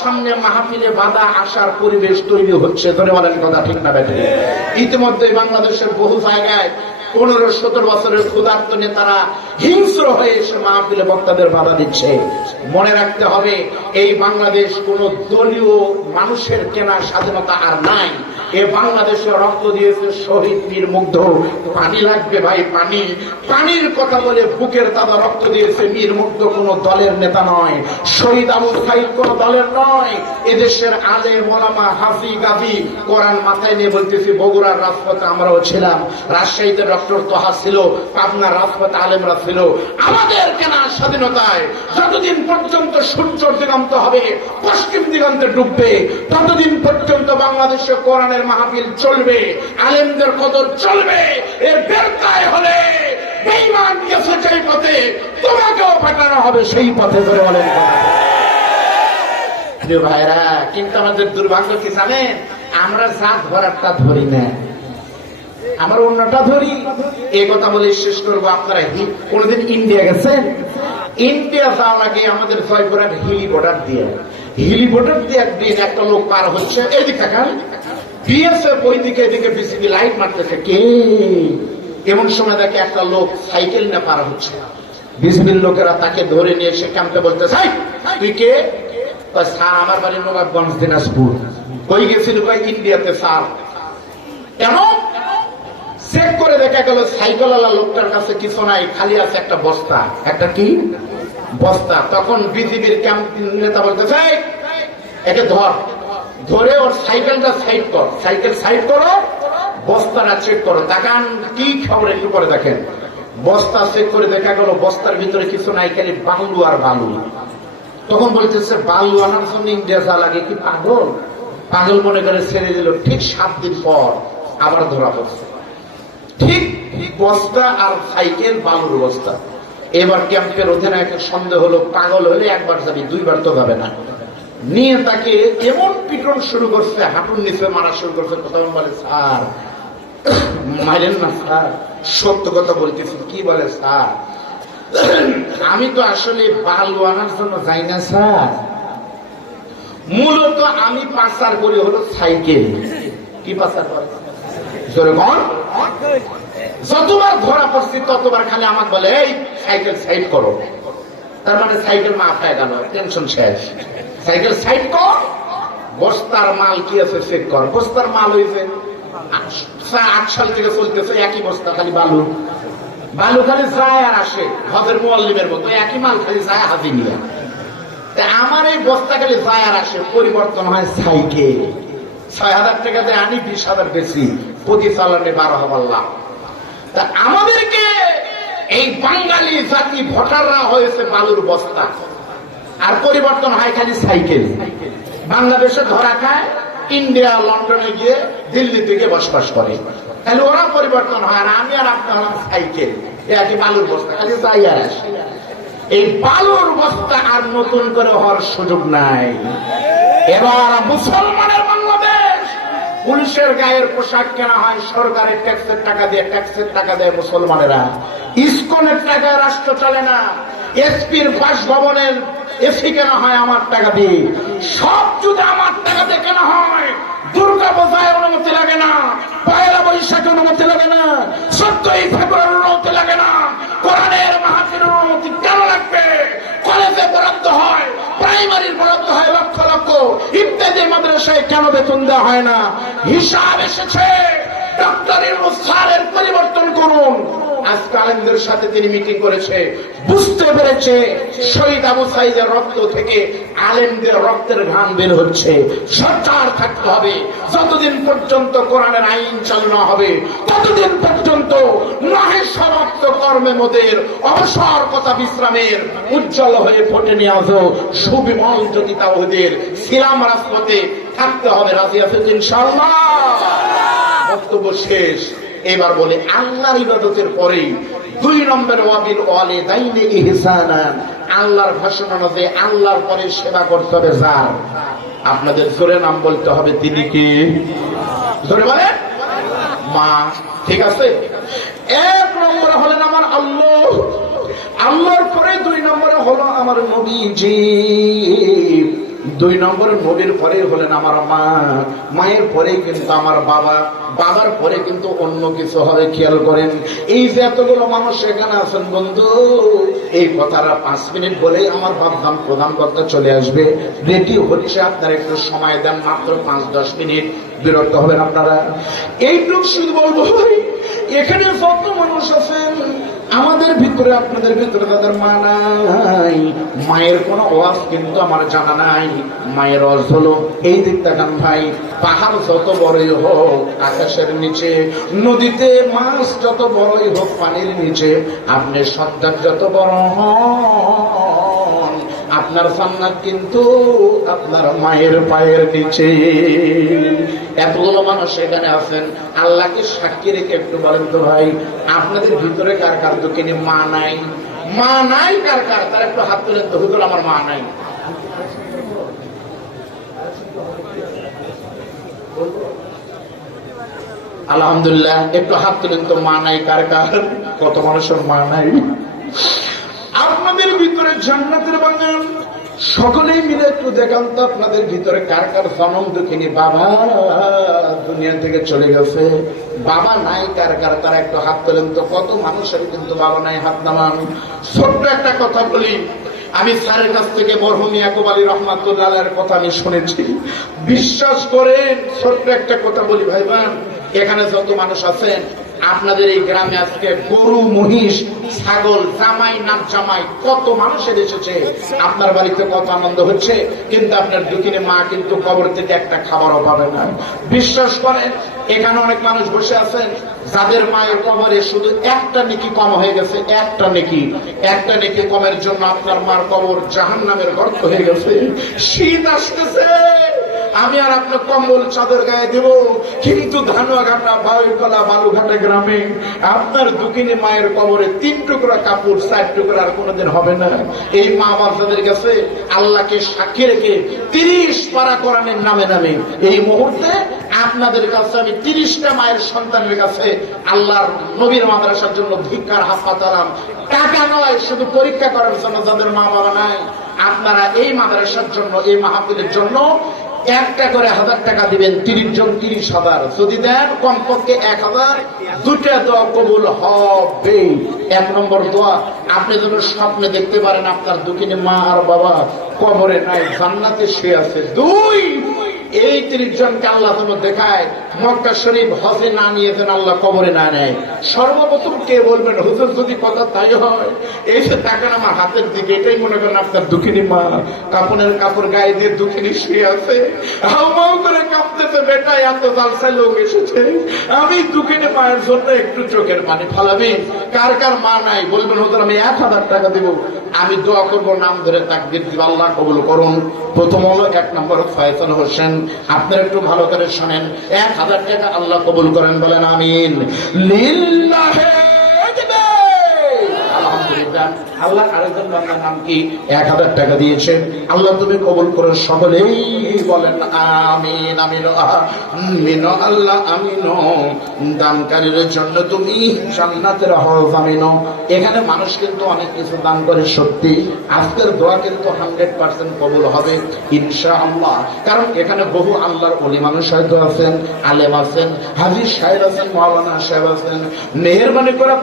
সামনে মাহফিলে বাধা আসার পরিবেশ তৈরি হচ্ছে, ধরে বলেন কথা ঠিক না বেঠিক? ইতিমধ্যে বাংলাদেশের বহু জায়গায় 15-17 বছরের ক্ষুধার্ত নেতারা হিংস্র হয়ে এসে মাহফিলে বক্তাদের বাধা দিচ্ছে। মনে রাখতে হবে, এই বাংলাদেশ কোন দলীয় মানুষের কেনা স্বাধীনতা আর নাই। এ বাংলাদেশে রক্ত দিয়েছে শহীদ মীর মুগ্ধ। পানি লাগবে ভাই, পানি। পানির কথা বলে বুকের তাজা রক্ত দিয়েছে মীর মুগ্ধ। কোন দলের নেতা নয়, শহীদ আবু সাইদ কোন দলের নয়। এদেশের আলেম ওলামা হাফি গাজী কোরআন মাথায় নিয়ে বলতেছি, বগুড়ার রাজপথে আমরাও ছিলাম, রাজশাহীতে ডক্টর তোহা ছিল, পাবনার রাজপথে আলেমরা ছিল। আমাদের কেনা স্বাধীনতায় যতদিন পর্যন্ত সূর্য দিগন্ত হবে, পশ্চিম দিগন্তে ডুববে, ততদিন পর্যন্ত বাংলাদেশে কোরআনের মাহফিল চলবে, আলেমদের কদর চলবে। এর বেরকায় হলে বেঈমান গেছে সেই পথে, তোমাকেও পাঠানো হবে সেই পথে, ধরে বলেন প্রিয় ভাইরা। কিন্তু আমাদের দুর্ভাগ্য কি জানেন? আমরা জাত ধরারটা ধরি না, আমরা অন্যটা ধরি। এই কথা বলে শেষ করবো। আপনারা কোনদিন ইন্ডিয়া গেছেন? ইন্ডিয়া যাওয়ার আগে আমাদের জয়পুরের হিলি বর্ডার দিয়ে একদিন একটা লোক পার হচ্ছে, এইদিকে বিএসএফ ওইদিকে, এদিকে বিসিবি লাইট মারতেছে, কে? এমন সময় দেখে একটা লোক সাইকেল নিয়ে পার হচ্ছে। বিসিবির লোকেরা তাকে ধরে নিয়ে এসে ক্যাম্পে বলতেছে, তুই কে? স্যার, আমার বাড়ি নবাবগঞ্জ, দিনাজপুর। কই গেছিল? ইন্ডিয়াতে। স্যার, কেন? চেক করে দেখা গেল সাইকেলওয়ালা লোকটার কাছে কিছু নাই, খালি আছে একটা বস্তা। একটা কি বস্তা? তখন বিজিবির ক্যাম্প নেতা বলতেছে, একে ধরে ওর সাইকেলটা সাইড কর, সাইকেল সাইড করো, বস্তাটা চেক করো। তাকান কি খবর একটু করে দেখেন। বস্তা চেক করে দেখা গেল বস্তার ভিতরে কিছু নাই, খালি বালু আর বালু। তখন বলতেছে, বালু আনার জন্য ইন্ডিয়া যা লাগে, কি পাগল? পাগল মনে করে ছেড়ে দিল। ঠিক 7 দিন পর আবার ধরা পড়ছে। ঠিক বস্তা আর সাইকেল, বালুর বস্তা। এবার ক্যাম্পের অধিনায়কের সন্দেহ হলো, পাগল হলে একবার যাবি, 2বার তো যাবে না। নিয়ে তাকে এমন পিটন শুরু করছে, হাঁটুর নিচে মারা শুরু করছে। তখন বলে, স্যার মারেন না স্যার, সত্য কথা বলতেছি। কি বলে? স্যার, আমি তো আসলে বালু আনার জন্য যাই না স্যার, মূলত আমি পাচার করি হলো সাইকেল। কি পাচার করে? যতবার ধরা পড়ছি ততবার খালি আমাকে বলে, এই সাইকেল সাইড করো। তার মানে সাইকেল মাফ হয়ে গেল, টেনশন শেষ। সাইকেল সাইড কর, বস্তার মাল কি আছে চেক কর। বস্তার মাল হয়েছে 8 সাল থেকে চলতেছে একই বস্তা, খালি বালু। বালু খালি যায় আর আসে, হজের মুআল্লিমের মতো একই মাল খালি যায় হাজি নিয়ে। আমার এই বস্তা খালি যায় আর আসে, পরিবর্তন হয় সাইকেল। 6,000 টাকা দিয়ে আনি, 20,000 বেশি, প্রতি চালানে 12,000 লাভ। তা আমাদেরকে এই বাঙালি জাতি ভোটাররা হয়েছে বালুর বস্তা, আর পরিবর্তন হয় খালি সাইকেল। বাংলাদেশে ধরা খায়, ইন্ডিয়া লন্ডনে গিয়ে দিল্লিতে গিয়ে বসবাস করে, তাহলে ওরা পরিবর্তন হয়। আর আমি আর আপনি হলাম সাইকেল, একই বালুর বস্তা, খালি যাই আর আসে। এই বালুর বস্তা আর নতুন করে হওয়ার সুযোগ নাই। এবার মুসলমানের বাংলাদেশ, পুলিশের গায়ের পোশাক কেনা হয় সরকারের ট্যাক্সের টাকা দিয়ে, ট্যাক্সের টাকা দেয় মুসলমানেরা। ইসকনের টাকায় রাষ্ট্র চলে না। এসপির বাসভবনের এসি কেনা হয় আমার টাকা দিয়ে। সব যদি আমার টাকা দিয়ে কেনা হয়, দুর্গা পূজায় অনুমতি লাগে না, পয়লা বৈশাখে অনুমতি লাগে না, 14ই ফেব্রুয়ারি অনুমতি লাগে না, কোরআনের মাহফিলের অনুমতি কেন লাগবে? কলেজে বরাদ্দ হয়, প্রাইমারির বরাদ্দ হয় লক্ষ লক্ষ, ইত্যাদি মাদ্রাসায় কেন বেতন দেওয়া হয় না? হিসাব এসেছে। ডক্টর ইউনূস স্যারের পরিবর্তন করুন। আজকে আলেমদের সাথে তিনি মিটিং করেছে, বুঝতে পেরেছে শহীদ আবু সাইদের রক্ত থেকে আলেমদের রক্তের ঘাম বের হচ্ছে। সরকার থাকতে হবে, যতদিন পর্যন্ত কোরআনের আইন চালু না হবে ততদিন পর্যন্ত নহে সমাপ্ত কর্মে মোদের অবসর কথা বিশ্রামের উজ্জ্বল হয়ে ফোটেনি আজও সুবিমল যদি তাওহীদের সিলাম রাজপথে থাকতে হবে। রাজি আছেন ইনশাআল্লাহ? বক্তব্য শেষ। এবার বলে, আল্লাহর ইবাদতের পরেই 2 নম্বরে ওয়াবিল ওয়ালিদাইনি ইহসানান, আল্লাহর ঘোষণা যে আল্লাহর পরে সেবা করতে হবে যার। আপনাদের জোরে নাম বলতে হবে, তিনি কি? জোরে বলে, মা। ঠিক আছে, 1 নম্বরে হলেন আমার আল্লাহ, আল্লাহর পরে 2 নম্বরে হলো আমার নবীজি, 2 নম্বরে নবীর পরেই হলেন আমার মা, মায়ের পরেই কিন্তু আমার বাবা, বাবার পরে কিন্তু অন্য কিছু হবে। খেয়াল করেন, এই যে এতগুলো মানুষ এখানে আছেন বন্ধু, এই কথাটা 5 মিনিট বলেই আমার ভাবলাম প্রধান কর্তা চলে আসবে, রেডি হচ্ছে। আপনারা একটু সময় দেন, মাত্র 5-10 মিনিট, বিরক্ত হবেন আপনারা। এইটুক শুধু বলবো, এখানে যত মানুষ আছেন আমাদের ভিতরে, আপনাদের ভিতরে তাদের মা নাই, মায়ের কোনো ওয়াজ কিন্তু আমার জানা নাই। মায়ের ওয়াজ হলো এই দিক তাকান ভাই, পাহাড় যত বড়ই হোক আকাশের নিচে, নদীতে মাছ যত বড়ই হোক পানির নিচে, আপনি সন্তান যত বড় হন, আপনার জান্নাত কিন্তু আপনার মায়ের পায়ের নিচে। এতগুলো মানুষ এখানে আছেন, আল্লাহকে সাক্ষী রেখে একটু বলেন তো ভাই, আপনাদের ভিতরে কার কার দোকানে মা নাই? মা নাই কার কার? তার একটু হাত তুলেন তো, হুজুর আমার মা নাই। আলহামদুলিল্লাহ, একটু হাত তুলেন তো, মা নাই কার কার? কত মানুষের মা নাই? আপনাদের ভিতরে জান্নাতের বাগান, সকলেই মিলে একটু দেখান তো আপনাদের ভিতরে কার কার জনম দুঃখিনী বাবা দুনিয়া থেকে চলে গেছে, বাবা নাই কার কার? তারা একটু হাত তোলেন তো। কত মানুষের কিন্তু বাবা নাই, হাত নামান। ছোট্ট একটা কথা বলি, আমি স্যারের কাছ থেকে মরহুম ইয়াকুব আলী রহমাতুল্লাহ আলাইহির কথা আমি শুনেছি। বিশ্বাস করেন, ছোট্ট একটা কথা বলি ভাইবান, এখানে যত মানুষ আছেন, আপনাদের এই গ্রামে আজকে গরু, মহিষ, ছাগল, জামাই নাম জামাই কত মানুষের এসেছে, আপনার বাড়িতে কত আনন্দ হচ্ছে, কিন্তু আপনার দুঃখিনী মা কিন্তু কবর থেকে একটা খাবারও পাবে না। বিশ্বাস করেন, এখানে অনেক মানুষ বসে আছেন যাদের মায়ের কবরে শুধু একটা নেকি কম হয়ে গেছে, একটা নেকি কমের জন্য আপনার মার কবর জাহান্নামের গর্ত হয়ে গেছে। শীত আসতেছে, আমি আর আপনার কম্বল চাদর গায়ে দেব, কিন্তু ধানুয়াঘাটা, বাউইকলা, বালুঘাটা গ্রামে আপনার দুঃখিনী মায়ের কবরে 3 টুকরা কাপড়, 4 টুকরা আর কোনোদিন হবে না। এই মা বাচ্চাদের কাছে আল্লাহকে সাক্ষী রেখে 30 পারা কোরআনের নামে নামে এই মুহূর্তে আপনাদের কাছে আমি 30টা মায়ের সন্তানের কাছে আল্লাহর নবীর মাদ্রাসার জন্য ভিক্ষার হাত পাতালাম। টাকা নয়, শুধু পরীক্ষা করার জন্য, যাদের মা বাবা নাই, আপনারা এই মাদ্রাসার জন্য, এই মাহফিলের জন্য একটা করে 1000 টাকা দিবেন। 30 জন 30,000, যদি দেন কমপক্ষে 1000, 2টা দোয়া কবুল হবে। 1 নম্বর দোয়া, আপনি যেন স্বপ্নে দেখতে পারেন আপনার দুঃখিনী মা আর বাবা কবরে নাই, জান্নাতে শুয়ে আছে। 2, এই 30 জনকে আল্লাহ যেন দেখায় মক্কা শরীফ হজে না নিয়ে যেন আল্লাহ কবরে না নেয়। সর্বপ্রথম কে বলবেন, হুজুর যদি কথা তাই হয়, এই যে তাকান আমার হাতের দিকে, এটাই মনে করেন আপনার দুঃখিনী মা, কাপড়ের কাপড় গায়ে দিয়ে দুঃখিনী শুয়ে আছে, হাউমাউ করে কাঁপতেছে, বেটা এত জালসায় লোক এসেছে, আমি দুঃখিনী মায়ের জন্য একটু চোখের পানি ফালাবি। কার কার মা নাই বলবেন, হুজুর আমি 1000 টাকা দিব, আমি দোয়া করবো, নাম ধরে তাকবীর দিব, আল্লাহ কবুল করুন। প্রথম হলো 1 নম্বর ফয়সাল হোসেন, আপনারা একটু ভালো করে শোনেন, 1000 টাকা আল্লাহ কবুল করেন, বলেন আমিন। লিল্লাহি আলহামদুলিল্লাহ। আল্লাহ আরেকজন বান্দার নাম কি 1000 টাকা দিয়েছেন, আল্লাহ তুমি কবুল করে, সকলেই বলেন আমিন। আমিন আমিন, আল্লাহ আমিন। দানকারীর জন্য তুমি জান্নাতের হজ আমিন। এখানে মানুষ কিন্তু অনেক কিছু দান করে, সত্যি আজকের দোয়া কিন্তু 100% কবুল হবে ইনশাআল্লাহ। কারণ এখানে বহু আল্লাহর ওলি মানুষ হয়তো আছেন, আলেম আছেন, হাজী সাহেব আছেন, মাওলানা সাহেব আছেন। মেহেরবানি করে